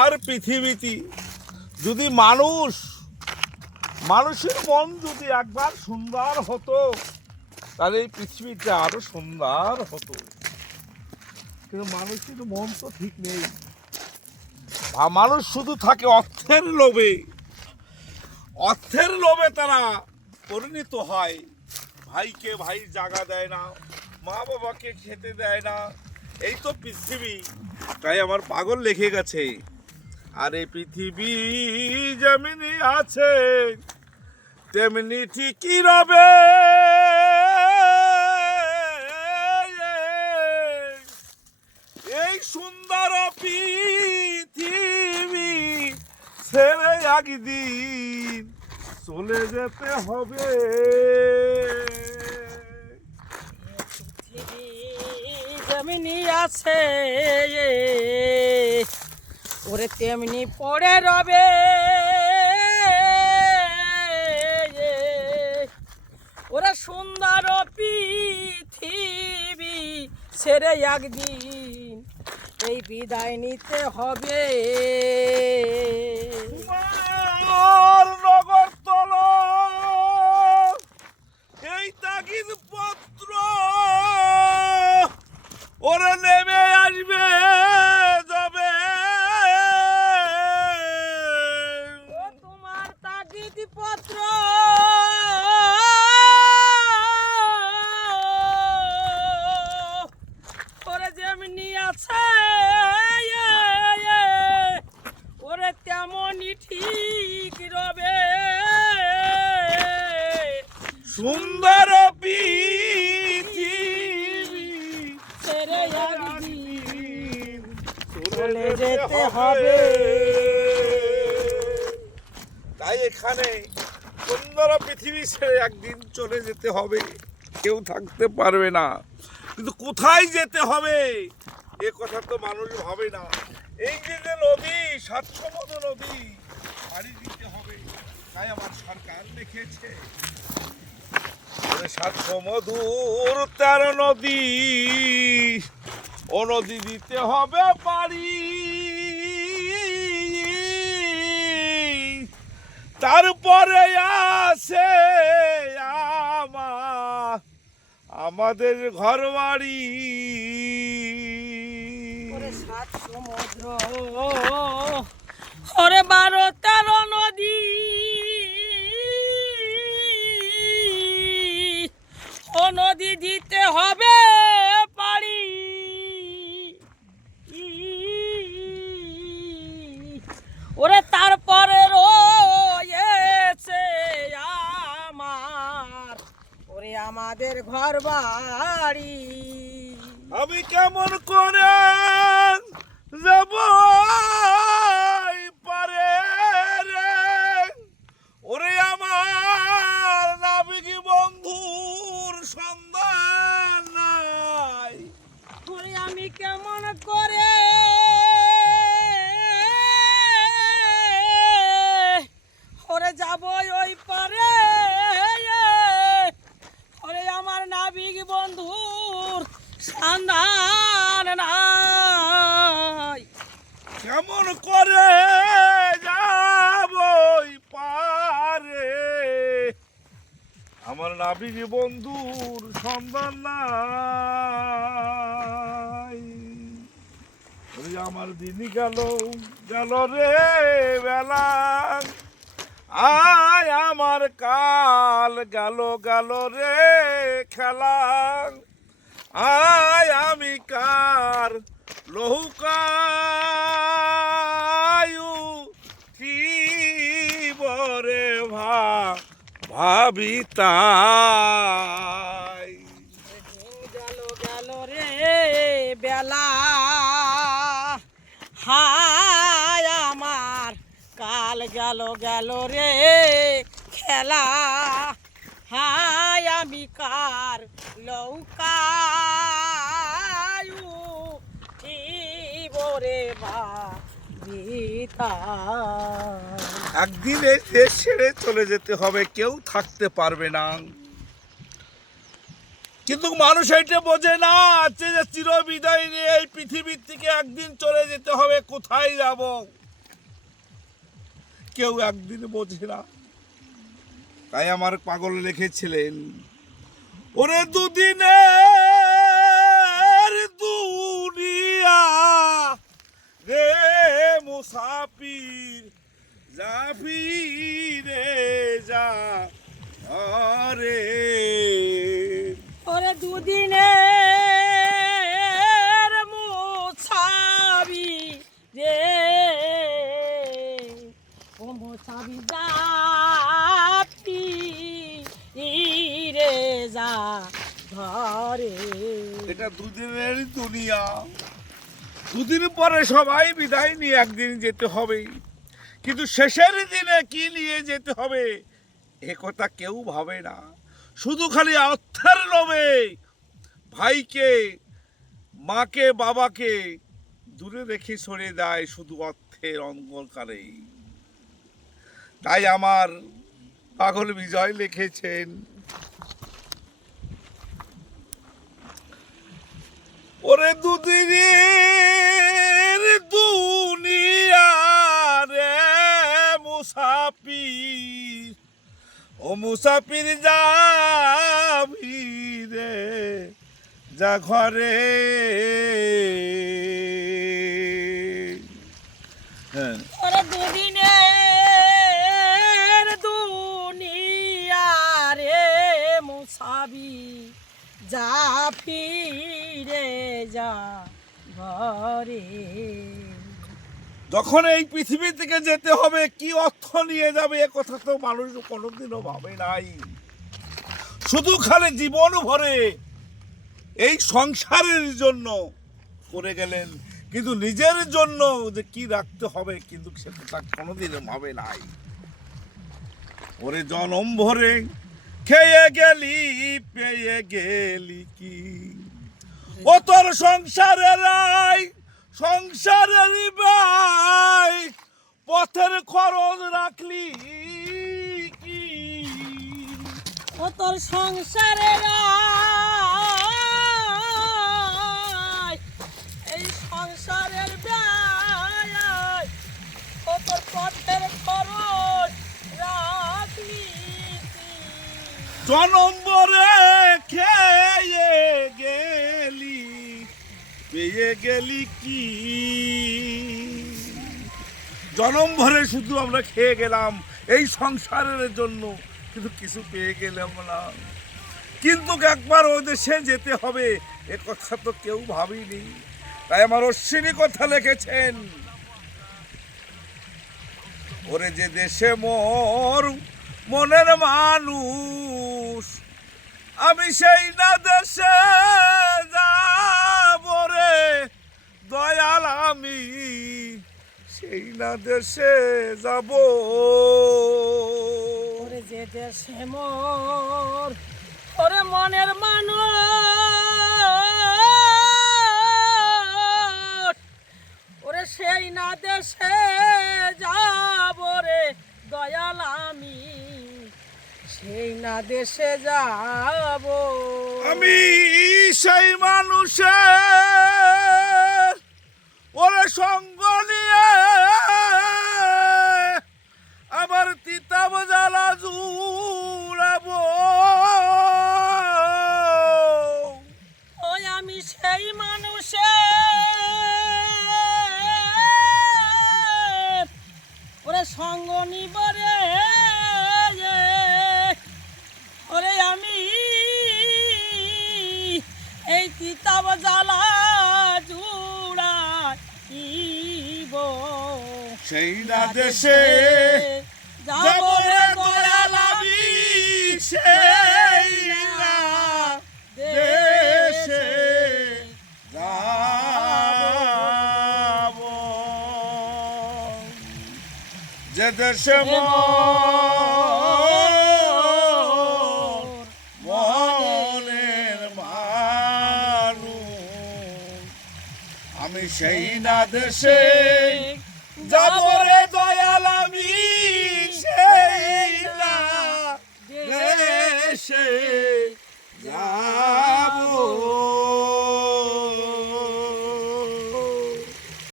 আর পৃথিবীতে যদি মানুষের মন যদি একবার সুন্দর হতো, তাহলে এই পৃথিবীটা আরো সুন্দর হতো। কিন্তু মানুষের মন তো ঠিক নেই। মানুষ শুধু থাকে অর্থের লোভে। অর্থের লোভে তারা পরিণত হয়। ভাইকে ভাই জায়গা দেয় না, মা বাবাকে খেতে দেয় না। এই তো পৃথিবী। তাই আমার পাগল লিখে গেছে, আর এই পৃথিবী যেমনি আছে তেমনি ঠিকই রবে। এই সুন্দর পৃথিবী ছেড়ে একদিন চলে যেতে হবে। যেমনি আছে ওরে তেমনি পড়ে রবে। ওরা সুন্দর পৃথিবী ছেড়ে একদিন এই বিদায় নিতে হবে। নগর তল এই তাগিদ পত্র ওরা নেমে আসবে যাবে। তোমার তাগিদ পত্র ওরে যেমনি আছে ওরে তেমনই ঠিক রবে। সুন্দর পৃথিবী ছেড়ে একদিন চলে যেতে হবে। তাই এখানে সুন্দর পৃথিবী ছেড়ে একদিন চলে যেতে হবে, কেউ থাকতে পারবে না। কিন্তু কোথায় যেতে হবে এ কথা তো মানুষ ভাবে না। এই যে নদী, সাতসমুদ্র নদী পাড়ি দিতে হবে। তাই আমার সরকার লিখেছে, সাতসমুদ্র 13 নদী, ও নদী দিতে হবে পাড়ি। তারপরে আসে আমাদের ঘর বাড়ি। সাত সমুদ্র ওরে 12-13 নদী, ও নদী দিতে হবে পারি। ওরে তারপরে রয়েছে ওরে আমাদের ঘর বাড়ি। আমি কেমন করে যাব পারে রে, ওরে আমার নাবিক বন্ধুর সন্ধান নাই। ওরে আমি কেমন করে ওরে যাব ওই পারে, ওরে আমার নাবিক বন্ধুর সন্ধান নাই। কেমন করে যাব পারে, আমার নাবিক বন্ধুর সন্ধান নাই। ওই আমার দিন গেল গেল রে বেলা, আয় আমার কাল গেল গেল রে খেলা। আয় আমি কার লহুকায়ু কি বরে ভাবি তাই। গেল গেল রে বেলা, হায় আমার কাল গেল গেল রে খেলা। হায় আমি কার লৌকায়ু কি বরে ভাবিতা। একদিন এই দেশ ছেড়ে চলে যেতে হবে, কেউ থাকতে পারবে না। কিন্তু মানুষ এইটা বোঝে না যে চিরবিদায় নিয়ে এই পৃথিবীর থেকে একদিন চলে যেতে হবে। কোথায় যাব? কেউ একদিন বোঝে না। তাই আমার পাগল লিখেছিলেন, ওরে দুদিনের দুনিয়া রে মুসাফির যাবি রে যা আরে। ওরে দুদিনের মুছাবি রে, ও মুছাবি যাবি রে যা ঘরে। এটা দুদিনের দুনিয়া, দুদিন পরে সবাই বিদায় নিয়ে একদিন যেতে হবে, কিন্তু শেষের দিনে কি নিয়ে যেতে হবে এ কথা কেউ ভাবে না। শুধু খালি অর্থের লোভে ভাইকে মাকে বাবাকে দূরে রেখে সরে দেয় শুধু অর্থের অঙ্গকারে। তাই আমার পাগল বিজয় লিখেছেন, ওরে দুদিনের দুনিয়া রে মুসাফির, ও মুসাফির যাবি রে যা ঘরে। হ্যাঁ, ওরে দুদিনের দুনিয়া রে মুছাবি যা ফিরে যা ঘরে। যখন এই পৃথিবী থেকে যেতে হবে কি অর্থ নিয়ে যাবে এ কথা তো মানুষ কোনোদিনও ভাবে নাই। শুধু খালি জীবন ভরে এই সংসারের জন্য করে গেলেন, কিন্তু নিজের জন্য যে কি রাখতে হবে কিন্তু সে কথা কোনোদিনও ভাবে নাই। ওরে জনম ভরে খেয়ে গেলি পেয়ে গেলি কি, ও তোর সংসারের আয় সংসারের ভাই পথের খরচ রাখলি কি, ও তোর সংসারের আয়, এই সংসারের ব্যয়, ও তোর পথের খরচ রাখলি কি? জনম ভরে খেয়ে গেলি পেয়ে গেলি কি। জনম ভরে শুধু আমরা খেয়ে গেলাম এই সংসারের জন্য, কিন্তু কিছু পেয়ে গেলাম না। কিন্তু একবার ওই দেশে যেতে হবে এ কথা তো কেউ ভাবিনি। তাই আমার অশ্বিনী কথা লিখেছেন, ওরে যে দেশে মোর মনের মানুষ, আমি সেই না দেশে যাব রে দয়াল, আমি সেই না দেশে যাব। ওরে যে দেশে মোর ওরে মনের মানুষ, ওরে সেই না দেশে যাব রে দয়াল, আমি সেই না দেশে যাব। আমি সেই মানুষের ওরে সঙ্গ নিয়ে আবার তিতাব জ্বালা জুড়াবো। ওই আমি সেই মানুষের ওরে সঙ্গ নিব রে, ওরে আমি এই তিতাব জ্বালা জুড়াইব। সেই না দেশে যাব রে দয়াল, আমি সেই না দেশে যাব। যে দেশে মনের মানুষ, আমি সেই না দেশে যাব রে দয়াল, আমি সেই না দেশে যাব।